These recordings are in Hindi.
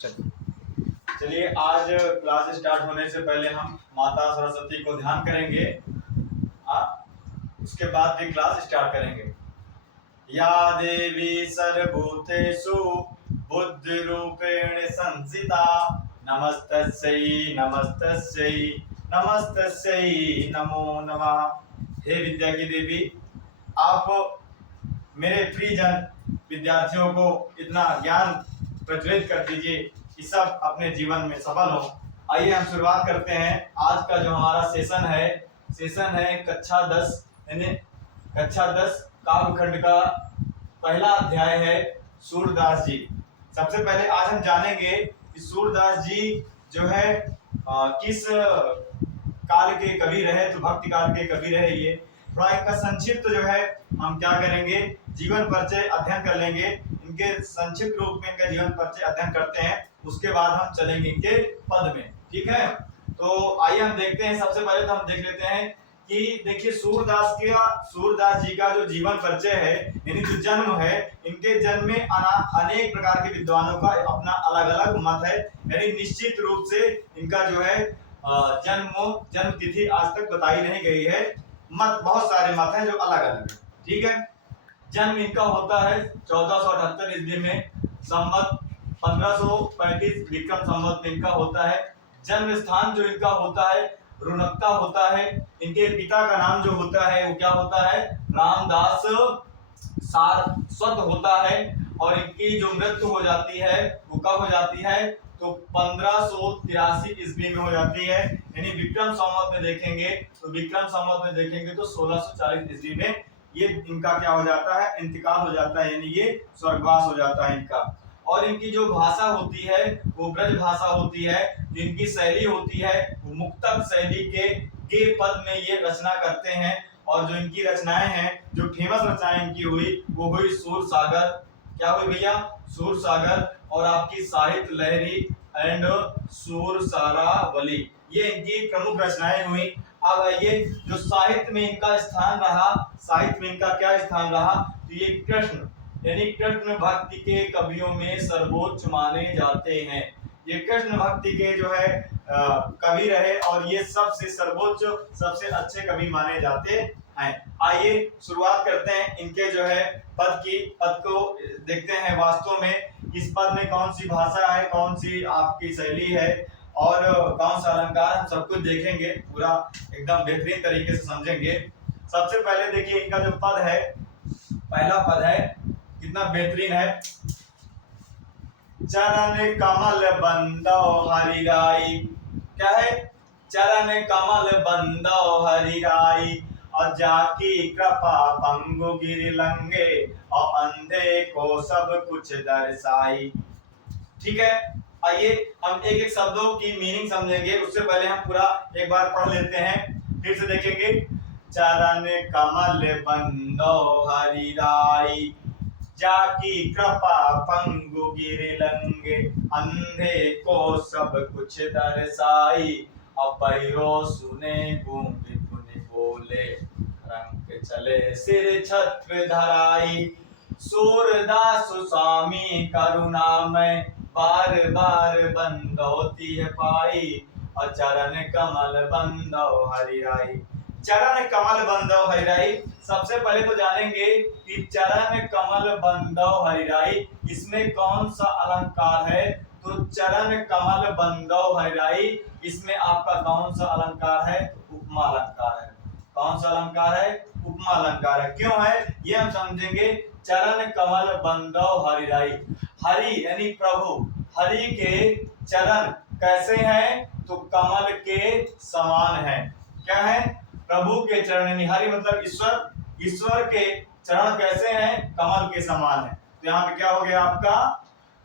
चलिए आज क्लास स्टार्ट होने से पहले हम माता सरस्वती को ध्यान करेंगे। उसके बाद भी क्लास स्टार्ट करेंगे। या देवी सर्वभूतेषु बुद्धि रूपेण संस्थिता नमस्तस्यै नमस्तस्यै नमस्तस्यै नमो नमः। हे विद्या की देवी, आप मेरे प्रियजन विद्यार्थियों को इतना ज्ञान प्रज्वलित कर दीजिए कि सब अपने जीवन में सफल हो। आइए हम शुरुआत करते हैं। आज का जो हमारा सेशन है कक्षा 10 यानी कक्षा 10 काव्यखंड का पहला अध्याय है सूरदास जी। सबसे पहले आज हम जानेंगे कि सूरदास जी जो है किस काल के कवि रहे, तो भक्ति काल के कवि रहे। ये थोड़ा इनका संक्षिप्त जो है हम क्या करेंगे, जीवन परिचय अध्ययन कर लेंगे। इनके संक्षिप्त रूप में इनका जीवन परिचय अध्ययन करते हैं, उसके बाद हम चलेंगे इनके पद में। ठीक है, तो आइए हम देखते हैं। सबसे पहले तो हम देख लेते हैं कि देखिए सूरदास जी का जो जीवन परिचय है यानी जो जन्म है, इनके जन्म में अनेक प्रकार के विद्वानों का अपना अलग अलग मत है। यानी निश्चित रूप से इनका जो है जन्म तिथि आज तक बताई नहीं गई है। मत बहुत सारे मत हैं जो अलग अलग है। ठीक है, जन्म इनका होता है 1478 ईस्वी में, संवत 1535 विक्रम संवत में इनका होता है। जन्म स्थान जो इनका होता है रुनकता होता है। इनके पिता का नाम जो होता है वो क्या होता है, रामदास सारस्वत होता है। और इनकी जो मृत्यु हो जाती है वो कब हो जाती है, तो 1583 ईस्वी में हो जाती है। यानी विक्रम संवत में देखेंगे तो 1640 ईस्वी में ये इनका क्या हो जाता है, इंतकाल हो जाता है, यानी ये स्वर्गवास हो जाता है इनका। और इनकी जो भाषा होती है वो ब्रज भाषा होती है। जो इनकी शैली होती है वो मुक्तक शैली के पद में ये रचना करते हैं। और जो इनकी रचनाएं हैं, जो फेमस रचनाएं इनकी हुई वो हुई सूर सागर। क्या हुई भैया, सूर सागर। और आपकी साहित्य लहरी एंड सूर सारावली, ये इनकी प्रमुख रचनाएं हुई। अब आइए जो साहित्य में इनका स्थान रहा, साहित्य में इनका क्या स्थान रहा, तो ये कृष्ण यानी कृष्ण भक्ति के कवियों में सर्वोच्च माने जाते हैं। ये कृष्ण भक्ति के जो है कवि रहे और ये सबसे सर्वोच्च सबसे अच्छे कवि माने जाते हैं। आइए शुरुआत करते हैं इनके जो है पद को देखते हैं। वास्तव में इस पद में कौन सी भाषा है, कौन सी आपकी शैली है और कौन सा अलंकार, हम सब कुछ देखेंगे, पूरा एकदम बेहतरीन तरीके से समझेंगे। सबसे पहले देखिए इनका जो पद है, पहला पद है, कितना बेहतरीन है। चरण कमल बंदो हरिराई, क्या है, चरण कमल बंदो हरिराई और जाकी कृपा पंगु गिर लंगे और अंधे को सब कुछ दर्शाई। ठीक है, आइए हम एक एक शब्दों की मीनिंग समझेंगे। उससे पहले हम पूरा एक बार पढ़ लेते हैं, फिर से देखेंगे। चरण कमल बंदो हरिराई जाकी कृपा पंगु गिर लंगे अंधे को सब कुछ दर्शाई और पहिरो सुने गूंगे धुनि बोले रंग चले सिर छत्र धराई। सूरदास स्वामी करुणामय बार बार बंदोती है पाई और चरण कमल बंदो हरिराई। चरण कमल बंदो हरिराई, सबसे पहले तो जानेंगे कि चरण कमल बंदो हरिराई इसमें कौन सा अलंकार है। तो चरण कमल बंदो हरिराई इसमें आपका कौन सा अलंकार है, तो उपमा अलंकार है। कौन सा अलंकार है, उपमा अलंकार है। क्यों है ये हम समझेंगे। चरण कमल बंदो हरिराई, हरि यानी प्रभु, हरि के चरण कैसे हैं, तो कमल के समान है। क्या है, प्रभु के चरण यानी हरि मतलब ईश्वर, ईश्वर के चरण कैसे हैं, कमल के समान है। तो यहाँ पे क्या हो गया आपका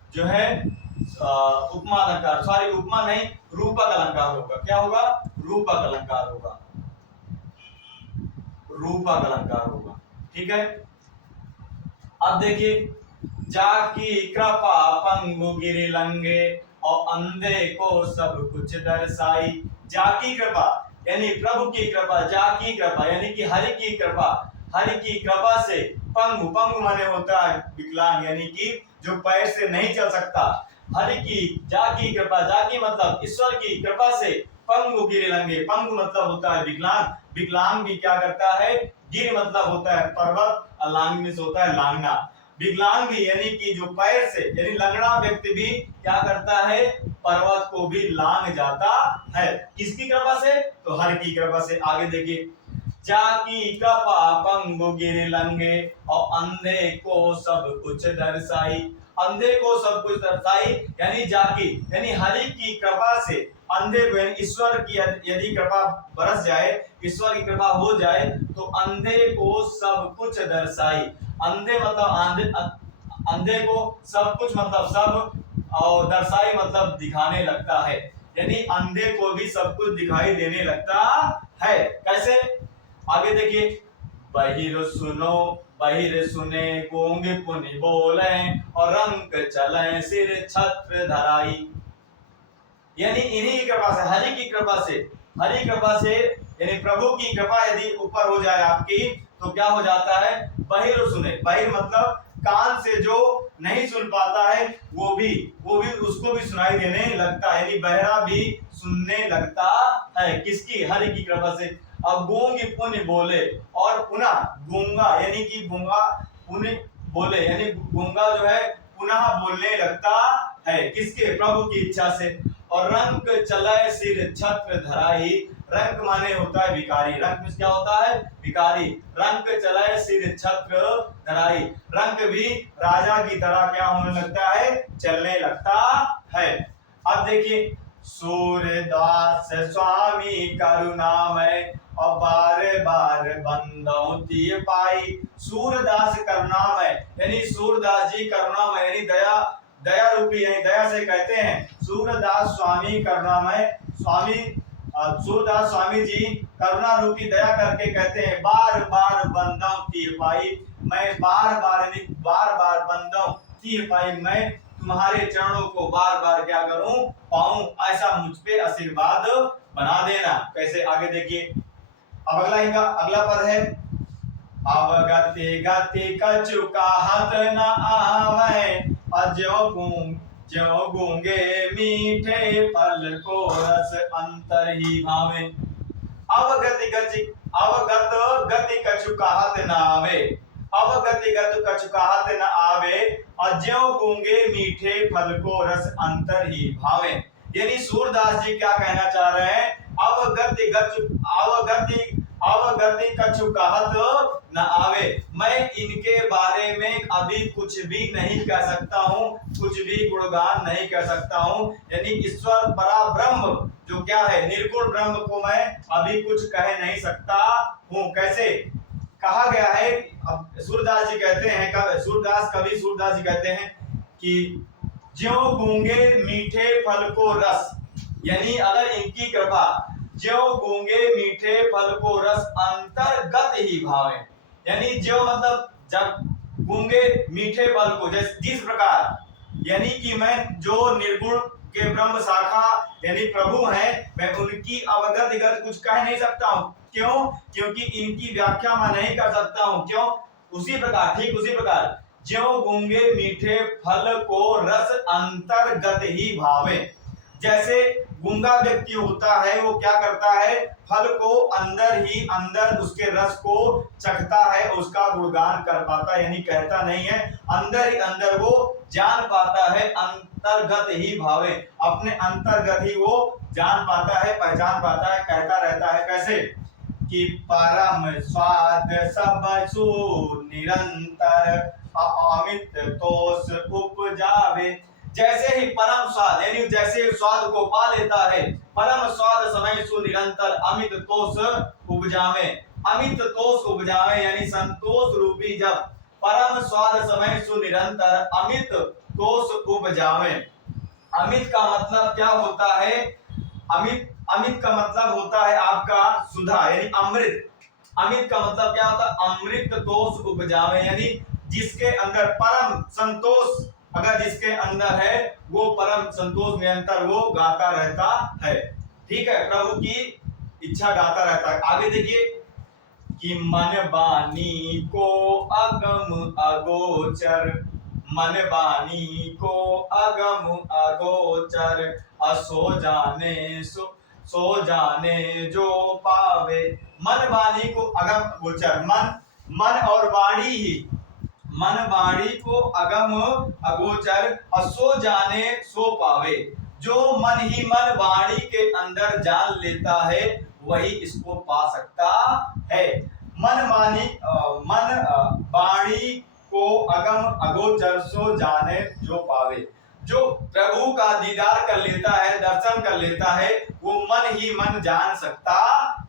जो है उपमा अलंकार, सॉरी उपमा नहीं, रूपक अलंकार होगा। क्या होगा, रूपक अलंकार होगा, रूपक अलंकार होगा। ठीक है, अब देखिए, जाकी कृपा पंगु गिर लंगे और अंधे को सब कुछ दर्शाई। जाकी कृपा यानी प्रभु की कृपा, जाकी कृपा यानी कि हरि की कृपा, हरि की कृपा से पंगु, पंगु माने होता है विकलांग यानी कि जो पैर से नहीं चल सकता, हरि की जाकी कृपा, जाकी मतलब ईश्वर की कृपा से पंगु गिर लंगे, पंगु मतलब होता है विकलांग, विकलांग भी क्या करता है, गिर मतलब होता है पर्वत, और लांग में से होता है लांगना। विकलांग भी यानी कि जो पैर से यानी लंगड़ा व्यक्ति भी क्या करता है, पर्वत को भी लांग जाता है। किसकी कृपा से, तो हर की कृपा से। आगे देखिए, जाकी कृपा पंगु गिर लंगे और अंधे को सब कुछ दर्शाई, अंधे को सब कुछ दर्शाई यानी जाकी यानी हरि की कृपा से अंधे को ईश्वर की यदि कृपा बरस जाए, ईश्वर की कृपा हो जाए तो अंधे को सब कुछ दर्शाई। अंधे मतलब अंधे को सब कुछ मतलब सब, और दर्शाई मतलब दिखाने लगता है, यानी अंधे को भी सब कुछ दिखाई देने लगता है। कैसे, आगे देखिए, बहिर सुनो बहिर सुने गूंग पुनि बोले और रंग चले सिर छत्र धराई, यानी इन्हीं की कृपा से, हरि की कृपा से, हरि कृपा से यानी प्रभु की कृपा यदि ऊपर हो जाए आपकी तो क्या हो जाता है, बहिर सुने, बहिर मतलब कान से जो नहीं सुन पाता है वो भी उसको भी सुनाई देने लगता है, यानी बहरा भी सुनने लगता है। किसकी, हरि की कृपा से। अब गूंग पुण्य बोले, और पुनः गूंगा यानी कि गूंगा पुण्य बोले यानी गूंगा जो है पुनः बोलने लगता है, किसके, प्रभु की इच्छा से। और रंग चलाए सिर छत्र धराई, रंग माने होता है भिखारी, रंग में क्या होता है, भिखारी। रंग चलाए सिर छत्र धराई, रंग भी राजा की तरह क्या होने लगता है, चलने लगता है। अब देखिए, सूरदास स्वामी करुणामय और बार बार बंदों तिय पाई, सूरदास करुणामय यानी सूरदास जी करुणामय यानी दया, दया रूपी है, दया से कहते हैं सूरदास स्वामी करुणामय, स्वामी सूरदास स्वामी जी करुणा रूपी दया करके कहते हैं, बार बार बंदों तिय पाई, मैं बार बार बंदों तिय पाई, मैं तुम्हारे चरणों को बार बार क्या करूं, पाऊं, ऐसा मुझ पे आशीर्वाद बना देना। कैसे, आगे देखिए, अब अगला पद है, अवगति गति कछु कहत न आवे, ज्यों गूंगे मीठे फल को रस अंतर ही भावे। अवगति गति कछु कहत न आवे, अवगति गति कछु कहत न आवे, ज्यों गूंगे मीठे फल को रस अंतर ही भावे। यानी सूरदास जी क्या कहना चाह रहे हैं, अवगति कछु कहत न आवे, मैं इनके बारे में अभी कुछ भी नहीं कह सकता हूँ, कुछ भी गुणगान नहीं कह सकता हूँ, यानी ईश्वर परा ब्रह्म जो क्या है, निर्गुण ब्रह्म को मैं अभी कुछ कह नहीं सकता हूँ। कैसे, कहा गया है, अब सूरदास जी कहते हैं, कवि सूरदास जी कहते हैं कि ज्यों गूंगे मीठे फल को रस, यानी अगर इनकी कृपा, ज्यों गूंगे मीठे फल को रस अंतर्गत ही भावे, यानी ज्यों मतलब जब गूंगे मीठे फल को, जैसे जिस प्रकार, यानी कि मैं जो निर्गुण के ब्रह्म शाखा यानी प्रभु हैं, मैं उनकी अवगत कुछ कह नहीं सकता हूँ। क्यों, क्योंकि इनकी व्याख्या मैं नहीं कर सकता हूँ। क्यों, उसी प्रकार, ठीक उसी प्रकार, ज्यों गूंगे मीठे फल को रस अंतर्गत ही भावे, जैसे गूंगा व्यक्ति होता है वो क्या करता है, फल को अंदर ही अंदर उसके रस को चखता है, उसका गुणगान कर पाता है, यानी कहता नहीं है, अंदर ही अंदर वो जान पाता है, अंतर्गत ही भावे, अपने अंतर्गत ही वो जान पाता है, पहचान पाता है, कहता रहता है। कैसे कि परम स्वाद सब सु निरंतर अमित तोष उपजावे, जैसे ही परम स्वाद यानी जैसे स्वाद को पा लेता है, परम स्वाद समय सु निरंतर अमित तोष उपजावे, अमित तोष उपजावे यानी संतोष रूपी जब परम स्वाद समय सु निरंतर अमित तोष उपजावे। अमित का मतलब क्या होता है, अमित का मतलब होता है आपका सुधा यानी अमृत, अमित का मतलब क्या होता है, अमृत तोष उपजावे, यानी जिसके अंदर परम संतोष अगर जिसके अंदर है वो परम संतोष निरंतर वो गाता रहता है। ठीक है, प्रभु की इच्छा गाता रहता है। आगे देखिए कि मन बानी को अगम अगोचर, मन वाणी को अगम अगोचर असो जाने सो जाने जो पावे। मन वाणी को अगम गोचर, मन और वाणी ही, मन वाणी को अगम अगोचर असो जाने सो पावे। जो मन ही मन वाणी के अंदर जान लेता है वही इसको पा सकता है। मन वाणी को अगम अगोचर सो जाने जो पावे। जो प्रभु का दीदार कर लेता है, दर्शन कर लेता है, वो मन ही मन जान सकता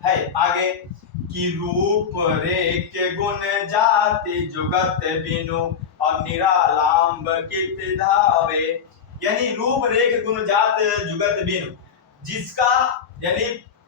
है। आगे कि रूप रेख गुण जाति जुगत बिनु और निरालांब कित धावे। यानी रूप रेख गुण जात जुगत बिनु, जिसका, यानी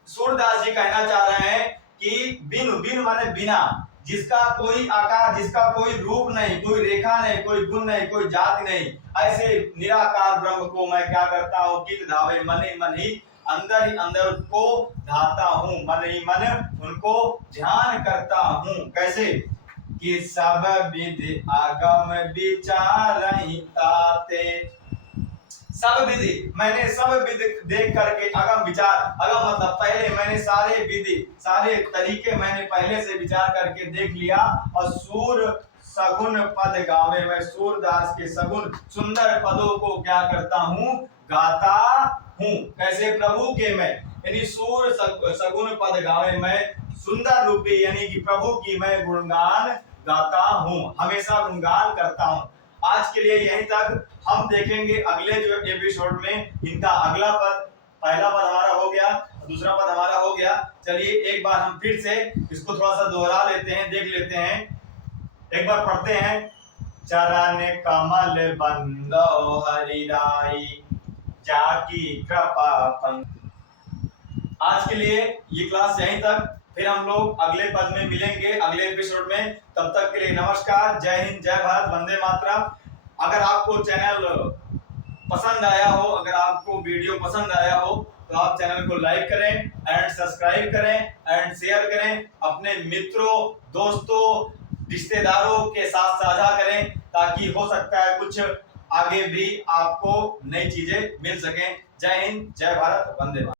सूरदास जी कहना चाह रहे हैं कि बिनु, बिनु माने बिना, जिसका कोई आकार, जिसका कोई रूप नहीं, कोई रेखा नहीं, कोई गुण नहीं, कोई जाति नहीं, ऐसे निराकार ब्रह्म को मैं क्या करता हूँ, कित धावे, मन ही अंदर ही अंदर उनको धाता हूँ, मन ही मन उनको ध्यान करता हूँ। कैसे कि सब विधि आगम विचारहि ताते। सब विधि, मैंने सब विधि देख करके, अगम विचार, अगम मतलब पहले मैंने सारे विधि, सारे तरीके मैंने पहले से विचार करके देख लिया। और सूर सगुन पद गावे, मैं सूरदास के सगुन सुंदर पदों को क्या करता हूँ, गाता हूँ। कैसे प्रभु के मैं, यानी सूर सगुन पद गावे, मैं सुंदर रूपी यानी कि प्रभु की मैं गुणगान गाता हूँ, हमेशा गुणगान करता हूँ। आज के लिए यहीं तक, हम देखेंगे अगले जो एपिसोड में इनका अगला पद। पहला पद हमारा हो गया, दूसरा पद हमारा हो गया। चलिए एक बार हम फिर से इसको थोड़ा सा दोहरा लेते हैं, देख लेते हैं, एक बार पढ़ते हैं। चरण कमल बंदो हरि राई, जाकी कृपा पंग। आज के लिए ये क्लास यहीं तक, फिर हम लोग अगले पद में मिलेंगे, अगले एपिसोड में। तब तक के लिए नमस्कार, जय हिंद, जय भारत, वंदे मातरम। अगर आपको चैनल पसंद आया हो, अगर आपको वीडियो पसंद आया हो, तो आप चैनल को लाइक करें एंड सब्सक्राइब करें एंड शेयर करें, अपने मित्रों, दोस्तों, रिश्तेदारों के साथ साझा करें, ताकि हो सकता है कुछ आगे भी आपको नई चीजें मिल सकें। जय हिंद, जय भारत, वंदे मातरम।